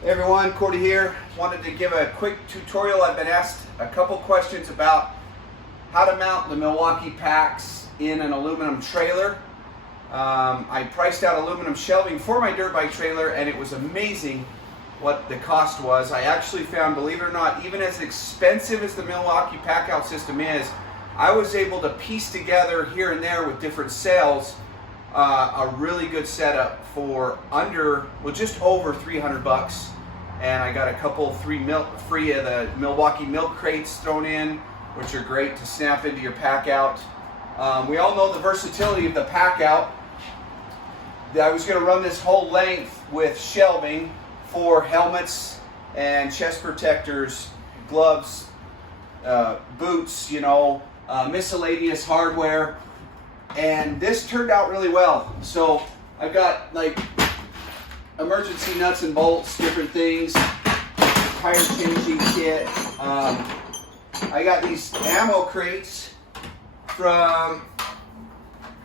Hey everyone, Cordy here. Wanted to give a quick tutorial. I've been asked a couple questions about how to mount the Milwaukee packs in an aluminum trailer. I priced out aluminum shelving for my dirt bike trailer and it was amazing what the cost was. I actually found, believe it or not, even as expensive as the Milwaukee pack out system is, I was able to piece together here and there with different sales a really good setup for just over 300 bucks. And I got a couple free of the Milwaukee milk crates thrown in, which are great to snap into your pack out. We all know the versatility of the pack out. I was going to run this whole length with shelving for helmets and chest protectors, gloves, boots, miscellaneous hardware. And this turned out really well. So I've got like emergency nuts and bolts, different things, tire changing kit. I got these ammo crates from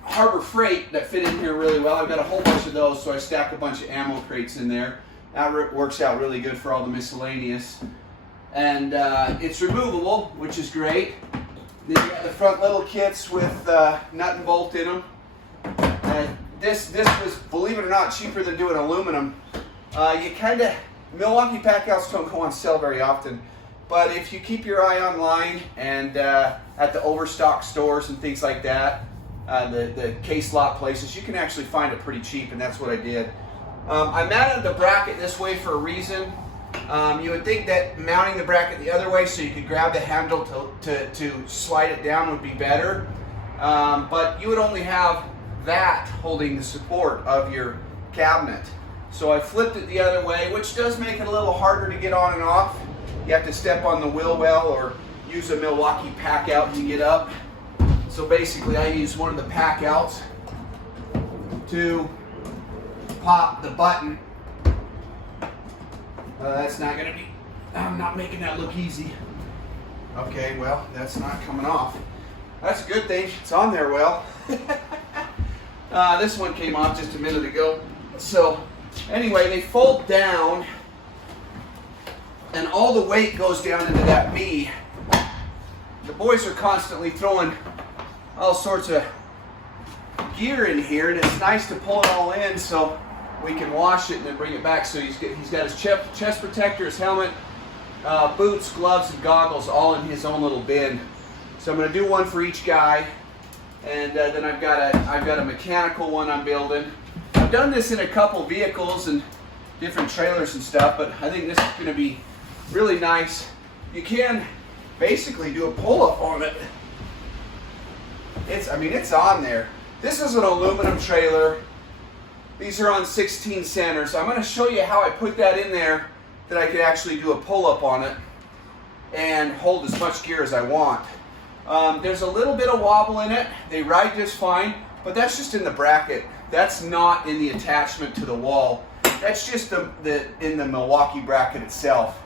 Harbor Freight that fit in here really well. I've got a whole bunch of those, so I stacked a bunch of ammo crates in there. That works out really good for all the miscellaneous. And it's removable, which is great. Then you got the front little kits with nut and bolt in them. And this was, believe it or not, cheaper than doing aluminum. Milwaukee pack outs don't go on sale very often, but if you keep your eye online and at the overstock stores and things like that, the case lot places, you can actually find it pretty cheap, and that's what I did. I mounted the bracket this way for a reason. You would think that mounting the bracket the other way so you could grab the handle to slide it down would be better, but you would only have that holding the support of your cabinet. So I flipped it the other way, which does make it a little harder to get on and off. You have to step on the wheel well or use a Milwaukee pack out to get up. So basically I use one of the pack outs to pop the button. That's not going to be, I'm not making that look easy. Okay, well, that's not coming off. That's a good thing, it's on there well. This one came off just a minute ago. So anyway, they fold down and all the weight goes down into that B. The boys are constantly throwing all sorts of gear in here, and it's nice to pull it all in so we can wash it and then bring it back. So he's got his chest protector, his helmet, boots, gloves, and goggles all in his own little bin. So I'm going to do one for each guy, and then I've got a mechanical one I'm building. I've done this in a couple vehicles and different trailers and stuff, but I think this is going to be really nice. You can basically do a pull-up on it. It's on there. This is an aluminum trailer. These are on 16 centers. I'm going to show you how I put that in there that I could actually do a pull-up on it and hold as much gear as I want. There's a little bit of wobble in it. They ride just fine, but that's just in the bracket. That's not in the attachment to the wall. That's just in the Milwaukee bracket itself.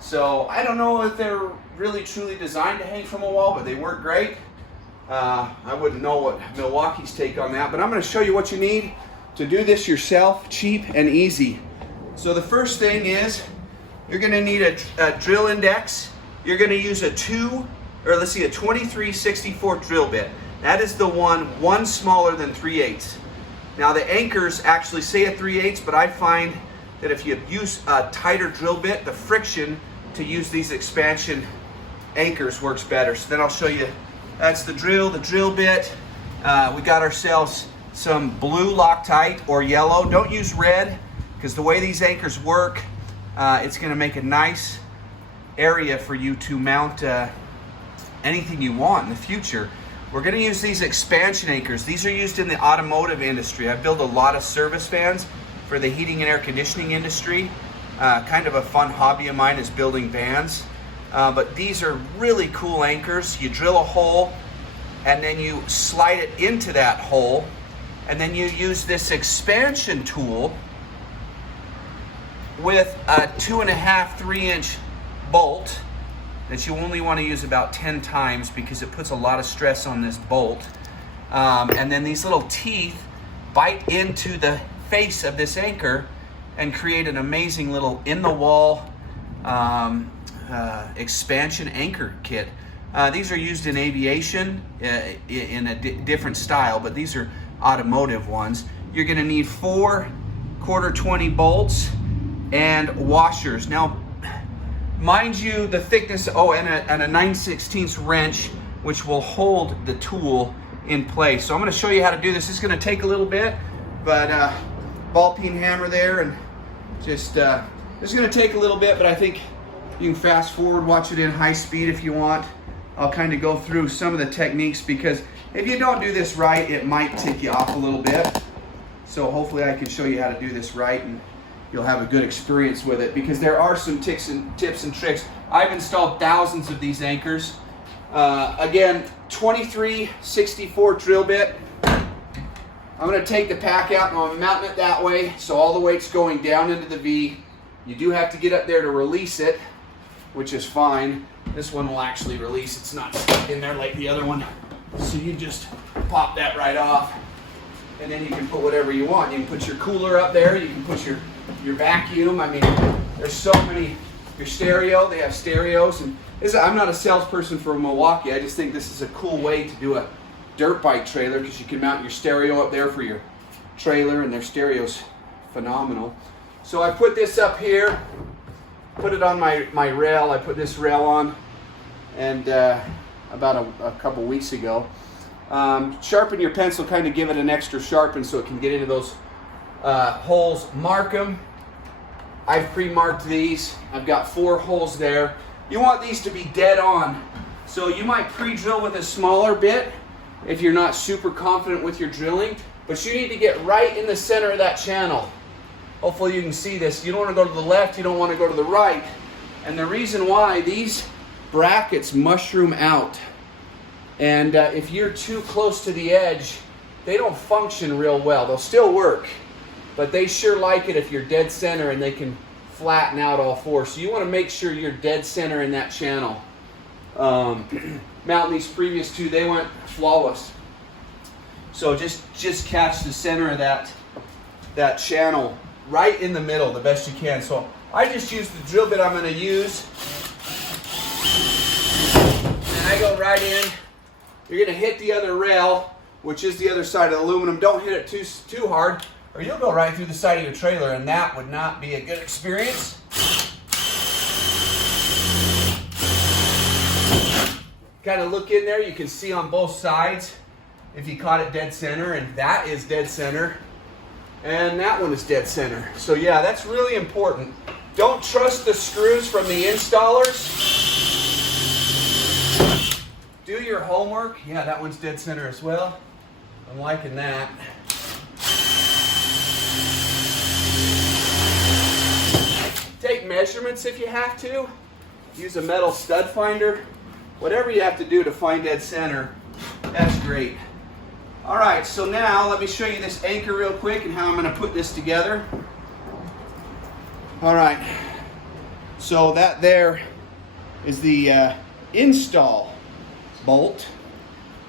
So I don't know if they're really truly designed to hang from a wall, but they work great. I wouldn't know what Milwaukee's take on that, but I'm going to show you what you need to do this yourself, cheap and easy. So the first thing is you're going to need a drill index. You're going to use a 23/64 drill bit. That is the one smaller than 3/8. Now the anchors actually say a 3/8, but I find that if you use a tighter drill bit, the friction to use these expansion anchors works better. So then I'll show you. That's the drill bit. We got ourselves some blue Loctite or yellow. Don't use red, because the way these anchors work, it's going to make a nice area for you to mount anything you want in the future. We're going to use these expansion anchors. These are used in the automotive industry. I build a lot of service vans for the heating and air conditioning industry. Kind of a fun hobby of mine is building vans. But these are really cool anchors. You drill a hole and then you slide it into that hole, and then you use this expansion tool with a 2.5, 3-inch bolt that you only want to use about 10 times because it puts a lot of stress on this bolt. And then these little teeth bite into the face of this anchor and create an amazing little in-the-wall expansion anchor kit. These are used in aviation in a different style, but these are automotive ones. You're going to need 4 1/4-20 bolts and washers. Now, mind you, the thickness, and a 9/16 wrench, which will hold the tool in place. So I'm going to show you how to do this. It's going to take a little bit, but ball peen hammer there, and just it's going to take a little bit, but I think you can fast forward, watch it in high speed if you want. I'll kind of go through some of the techniques, because if you don't do this right, it might tick you off a little bit. So hopefully I can show you how to do this right, and you'll have a good experience with it, because there are some tips and tricks. I've installed thousands of these anchors. Again, 23/64 drill bit. I'm going to take the pack out and I'm mounting it that way, so all the weight's going down into the V. You do have to get up there to release it, which is fine. This one will actually release. It's not stuck in there like the other one. So you just pop that right off, and then you can put whatever you want. You can put your cooler up there. You can put your vacuum. I mean, there's so many. Your stereo, they have stereos. And I'm not a salesperson for Milwaukee. I just think this is a cool way to do a dirt bike trailer, because you can mount your stereo up there for your trailer, and their stereo's phenomenal. So I put this up here, put it on my rail. I put this rail on, and about a couple weeks ago. Sharpen your pencil, kind of give it an extra sharpen so it can get into those holes. Mark them. I've pre-marked these. I've got 4 holes there. You want these to be dead on. So you might pre-drill with a smaller bit if you're not super confident with your drilling, but you need to get right in the center of that channel. Hopefully you can see this. You don't want to go to the left, you don't want to go to the right. And the reason why, these brackets mushroom out. And if you're too close to the edge, they don't function real well. They'll still work, but they sure like it if you're dead center, and they can flatten out all 4. So you want to make sure you're dead center in that channel. Mounting these previous 2, they went flawless. So just catch the center of that channel right in the middle the best you can. So I just use the drill bit I'm going to use, and I go right in. You're going to hit the other rail, which is the other side of the aluminum. Don't hit it too hard, or you'll go right through the side of your trailer, and that would not be a good experience. Kind of look in there, you can see on both sides if you caught it dead center, and that is dead center, and that one is dead center. So yeah, that's really important. Don't trust the screws from the installers. Do your homework. Yeah, that one's dead center as well. I'm liking that. Take measurements if you have to. Use a metal stud finder. Whatever you have to do to find dead center, that's great. All right, so now let me show you this anchor real quick and how I'm going to put this together. All right, so that there is the install bolt.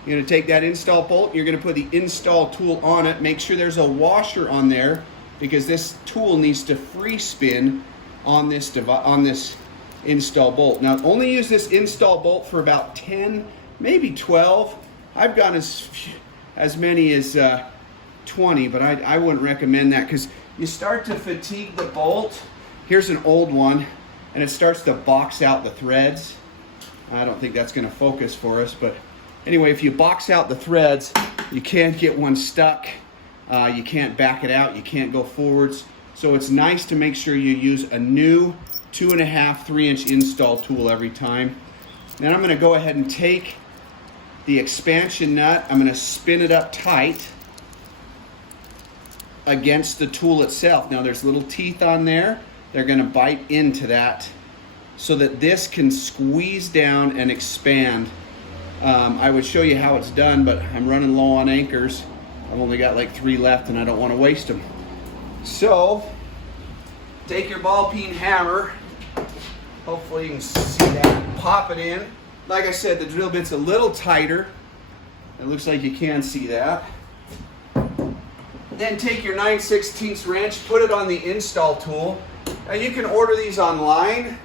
You're going to take that install bolt, you're going to put the install tool on it. Make sure there's a washer on there, because this tool needs to free spin on this install bolt. Now, only use this install bolt for about 10, maybe 12. I've gone as many as 20, but I wouldn't recommend that, because you start to fatigue the bolt. Here's an old one, and it starts to box out the threads. I don't think that's going to focus for us, but anyway, if you box out the threads, you can't get one stuck. You can't back it out. You can't go forwards. So it's nice to make sure you use a new 2.5, 3-inch install tool every time. Then I'm going to go ahead and take the expansion nut. I'm going to spin it up tight against the tool itself. Now there's little teeth on there. They're going to bite into that so that this can squeeze down and expand. I would show you how it's done, but I'm running low on anchors. I've only got like 3 left, and I don't want to waste them. So take your ball peen hammer. Hopefully you can see that. Pop it in. Like I said, the drill bit's a little tighter. It looks like you can see that. Then take your 9/16 wrench, put it on the install tool. Now you can order these online.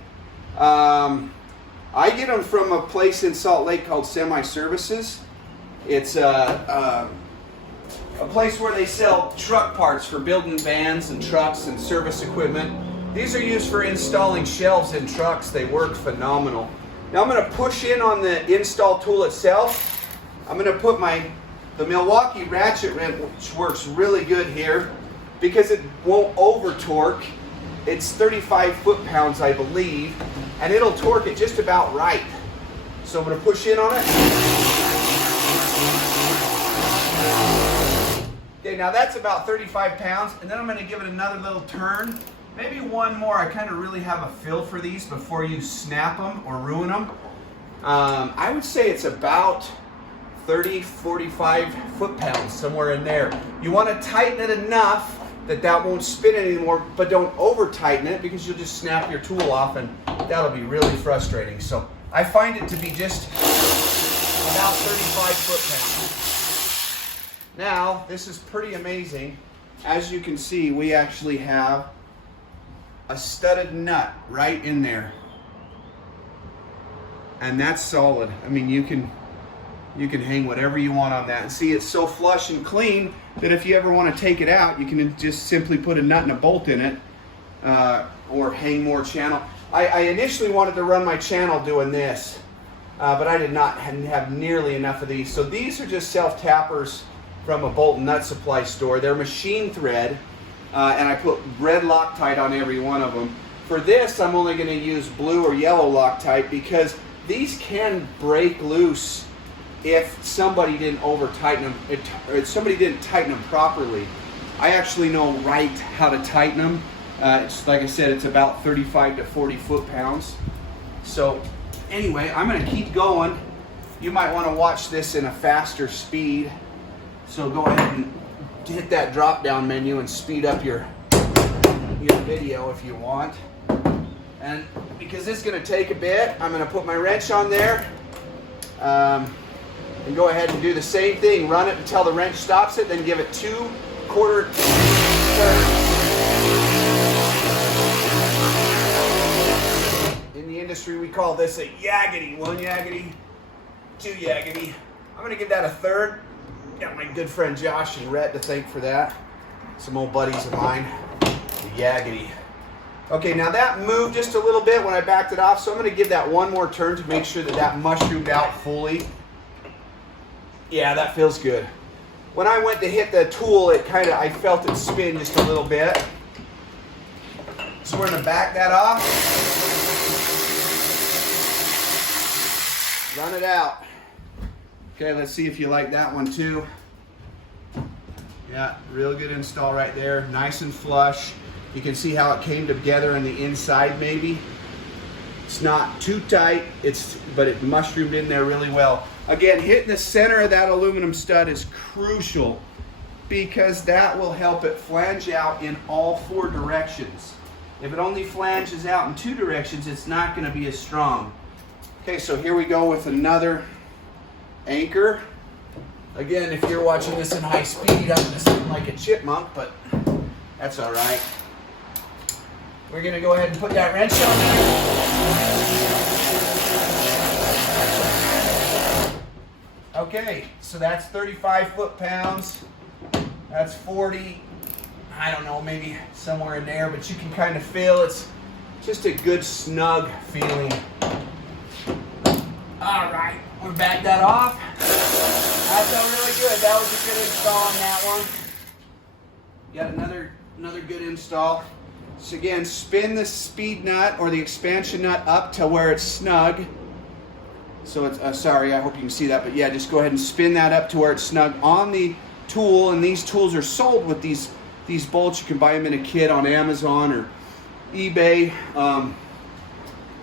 I get them from a place in Salt Lake called Semi Services. It's a place where they sell truck parts for building vans and trucks and service equipment. These are used for installing shelves in trucks. They work phenomenal. Now I'm going to push in on the install tool itself. I'm going to put the Milwaukee ratchet wrench, which works really good here because it won't over torque. It's 35 foot-pounds, I believe, and it'll torque it just about right. So I'm going to push in on it. Okay, now that's about 35 pounds, and then I'm going to give it another little turn. Maybe one more. I kind of really have a feel for these before you snap them or ruin them. I would say it's about 30, 45 foot-pounds, somewhere in there. You want to tighten it enough that won't spin anymore, but don't over-tighten it because you'll just snap your tool off and that'll be really frustrating. So I find it to be just about 35 foot-pounds. Now, this is pretty amazing. As you can see, we actually have a studded nut right in there. And that's solid. I mean, you can hang whatever you want on that. And see, it's so flush and clean that if you ever want to take it out, you can just simply put a nut and a bolt in it, or hang more channel. I initially wanted to run my channel doing this, but I did not have nearly enough of these. So these are just self-tappers from a bolt and nut supply store. They're machine thread, and I put red Loctite on every one of them. For this, I'm only going to use blue or yellow Loctite because these can break loose if somebody didn't over-tighten them, or if somebody didn't tighten them properly. I actually know right how to tighten them. It's like I said, it's about 35 to 40 foot-pounds. So anyway, I'm going to keep going. You might want to watch this in a faster speed. So go ahead and hit that drop-down menu and speed up your video if you want. And because this is going to take a bit, I'm going to put my wrench on there. And go ahead and do the same thing. Run it until the wrench stops it, then give it 2 quarter turns. In the industry, we call this a yaggity. 1 yaggity, 2 yaggity. I'm going to give that a third. Got my good friend Josh and Rhett to thank for that. Some old buddies of mine. The yaggity. Okay, now that moved just a little bit when I backed it off, so I'm going to give that one more turn to make sure that mushroomed out fully. Yeah, that feels good. When I went to hit the tool, I felt it spin just a little bit. So we're going to back that off. Run it out. Okay, let's see if you like that one too. Yeah, real good install right there. Nice and flush. You can see how it came together on the inside maybe. It's not too tight, but it mushroomed in there really well. Again, hitting the center of that aluminum stud is crucial because that will help it flange out in all 4 directions. If it only flanges out in 2 directions, it's not going to be as strong. Okay, so here we go with another anchor. Again, if you're watching this in high speed, I'm going to sound like a chipmunk, but that's all right. We're going to go ahead and put that wrench on there. Okay, so that's 35 foot-pounds. That's 40. I don't know, maybe somewhere in there, but you can kind of feel it's just a good snug feeling. All right, we'll back that off. That felt really good. That was a good install on that one. Got another good install. So again, spin the speed nut or the expansion nut up to where it's snug. So it's, sorry, I hope you can see that, but yeah, just go ahead and spin that up to where it's snug on the tool, and these tools are sold with these bolts. You can buy them in a kit on Amazon or eBay.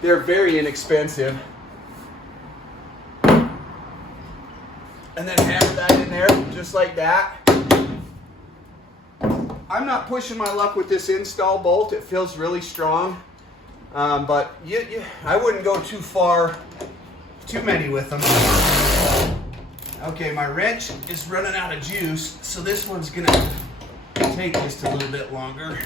They're very inexpensive. And then hammer that in there, just like that. I'm not pushing my luck with this install bolt. It feels really strong, but I wouldn't go too many with them. Okay, my wrench is running out of juice, so this one's gonna take just a little bit longer.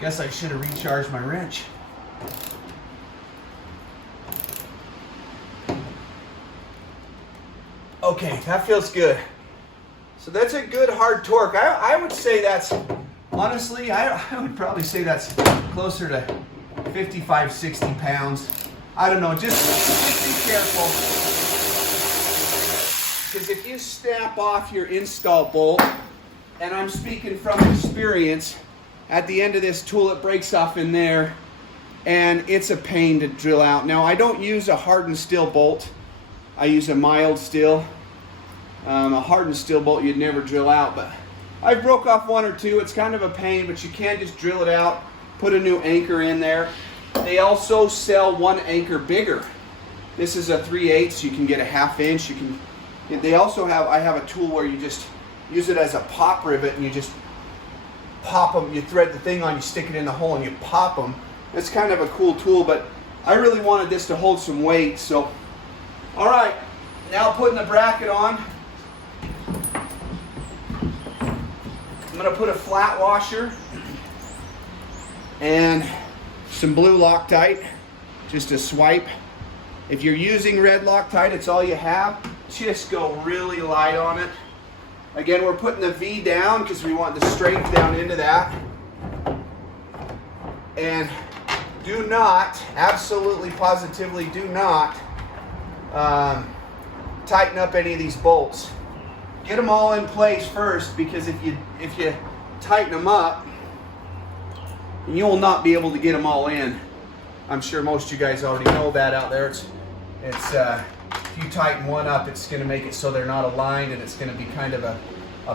Guess I should have recharged my wrench. Okay, that feels good. So that's a good hard torque. I would say that's, honestly, I would probably say that's closer to 55, 60 pounds. I don't know, just be careful. Because if you snap off your install bolt, and I'm speaking from experience, at the end of this tool it breaks off in there, and it's a pain to drill out. Now I don't use a hardened steel bolt. I use a mild steel. A hardened steel bolt you'd never drill out, but I broke off one or two. It's kind of a pain, but you can just drill it out, put a new anchor in there. They also sell one anchor bigger. This is a 3/8. You can get a 1/2 inch. They also have, I have a tool where you just use it as a pop rivet and you just pop them. You thread the thing on, you stick it in the hole and you pop them. It's kind of a cool tool, but I really wanted this to hold some weight. So, all right, now putting the bracket on. I'm going to put a flat washer and some blue Loctite, just a swipe. If you're using red Loctite, it's all you have. Just go really light on it. Again, we're putting the V down because we want the strength down into that. And do not, absolutely positively do not tighten up any of these bolts. Get them all in place first, because if you tighten them up, you will not be able to get them all in. I'm sure most of you guys already know that out there. It's if you tighten one up, it's going to make it so they're not aligned, and it's going to be kind of a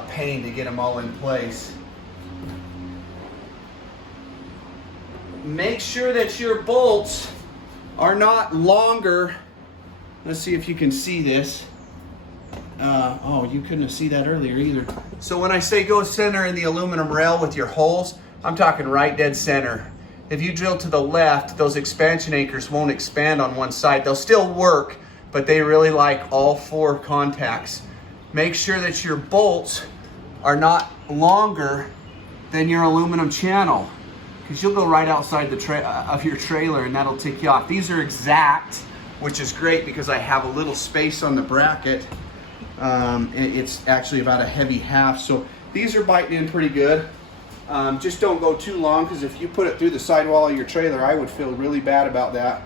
pain to get them all in place. Make sure that your bolts are not longer. Let's see if you can see this. Oh, you couldn't see that earlier either. So when I say go center in the aluminum rail with your holes, I'm talking right dead center. If you drill to the left, those expansion anchors won't expand on one side. They'll still work, but they really like all four contacts. Make sure that your bolts are not longer than your aluminum channel, because you'll go right outside of your trailer and that'll tick you off. These are exact, which is great because I have a little space on the bracket. It's actually about a heavy 1/2, so these are biting in pretty good. Just don't go too long, because if you put it through the sidewall of your trailer, I would feel really bad about that.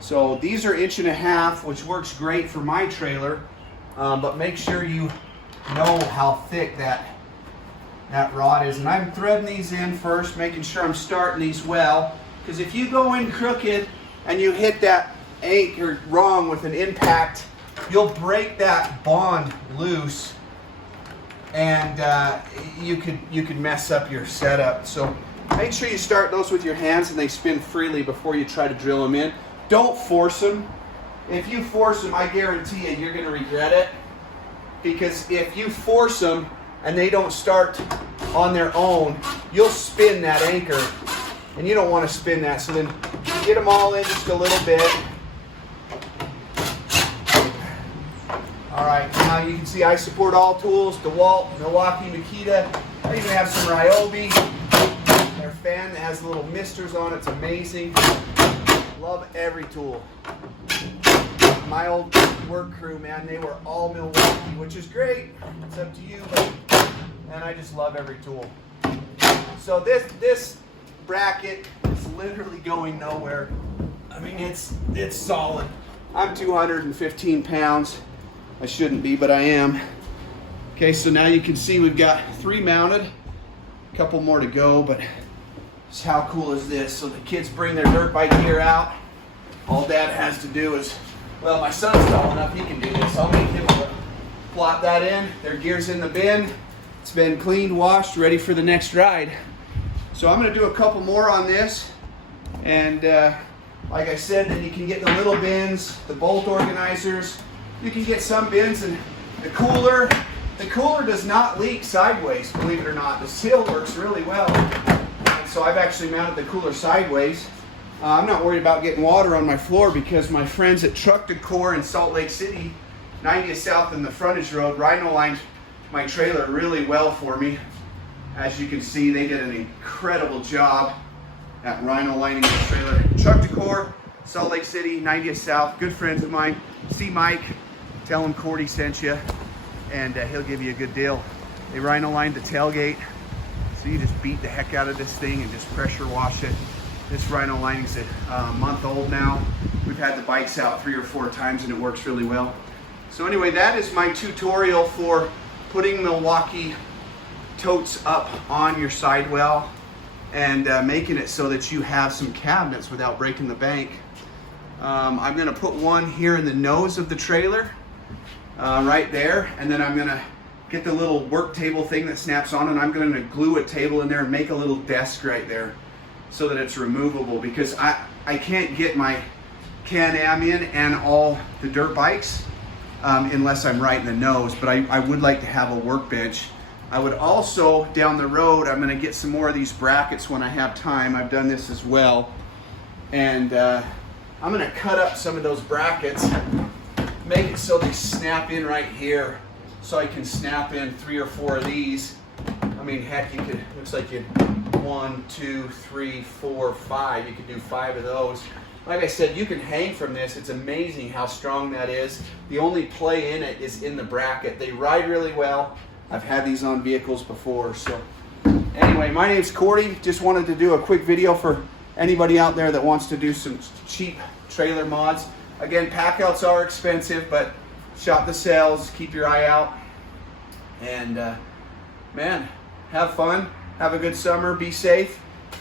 So these are 1.5 inches, which works great for my trailer, but make sure you know how thick that rod is. And I'm threading these in first, making sure I'm starting these well, because if you go in crooked and you hit that anchor wrong with an impact, you'll break that bond loose, and you could mess up your setup. So make sure you start those with your hands and they spin freely before you try to drill them in. Don't force them. If you force them, I guarantee you, you're going to regret it, because if you force them and they don't start on their own, you'll spin that anchor, and you don't want to spin that. So then get them all in just a little bit. All right, now you can see I support all tools: DeWalt, Milwaukee, Makita. I even have some Ryobi. Their fan that has little misters on it. It's amazing. Love every tool. My old work crew, man, they were all Milwaukee, which is great. It's up to you, and I just love every tool. So this bracket is literally going nowhere. I mean, it's solid. I'm 215 pounds. I shouldn't be, but I am. Okay, so now you can see we've got 3 mounted. A couple more to go, but just how cool is this? So the kids bring their dirt bike gear out. All Dad has to do is, well, my son's tall enough, he can do this. I'll make him plot that in. Their gear's in the bin. It's been cleaned, washed, ready for the next ride. So I'm going to do a couple more on this. And like I said, then you can get the little bins, the bolt organizers. You can get some bins, and the cooler does not leak sideways, believe it or not. The seal works really well. And so I've actually mounted the cooler sideways. I'm not worried about getting water on my floor because my friends at Truck Decor in Salt Lake City, 90th South in the frontage road, Rhino lined my trailer really well for me. As you can see, they did an incredible job at Rhino lining the trailer. Truck Decor, Salt Lake City, 90th South, good friends of mine. See Mike, tell him Cordy sent you, and he'll give you a good deal. They Rhino lined the tailgate, so you just beat the heck out of this thing and just pressure wash it. This Rhino lining's a month old now. We've had the bikes out 3 or 4 times and it works really well. So anyway, that is my tutorial for putting Milwaukee totes up on your sidewell and making it so that you have some cabinets without breaking the bank. I'm gonna put one here in the nose of the trailer, right there, and then I'm gonna get the little work table thing that snaps on, and I'm gonna glue a table in there and make a little desk right there so that it's removable, because I can't get my Can-Am in and all the dirt bikes unless I'm right in the nose, but I would like to have a workbench. I would also, down the road, I'm gonna get some more of these brackets when I have time. I've done this as well. And I'm gonna cut up some of those brackets, make it so they snap in right here, so I can snap in 3 or 4 of these. I mean, heck, you could, looks like you'd 1, 2, 3, 4, 5. You could do 5 of those. Like I said, you can hang from this. It's amazing how strong that is. The only play in it is in the bracket. They ride really well. I've had these on vehicles before. So anyway, my name's Cordy. Just wanted to do a quick video for anybody out there that wants to do some cheap trailer mods. Again, packouts are expensive, but shop the sales, keep your eye out, and man, have fun, have a good summer, be safe,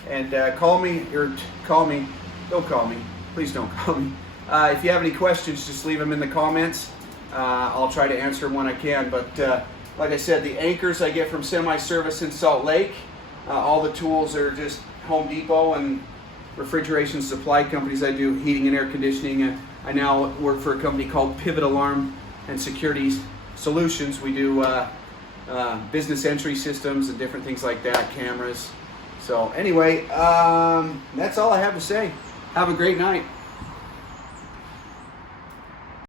and call me, don't call me, please don't call me. If you have any questions, just leave them in the comments. I'll try to answer them when I can, but like I said, the anchors I get from Semi-Service in Salt Lake. All the tools are just Home Depot and refrigeration supply companies. I do heating and air conditioning. I now work for a company called Pivot Alarm and Security Solutions. We do business entry systems and different things like that, cameras. So anyway, that's all I have to say. Have a great night.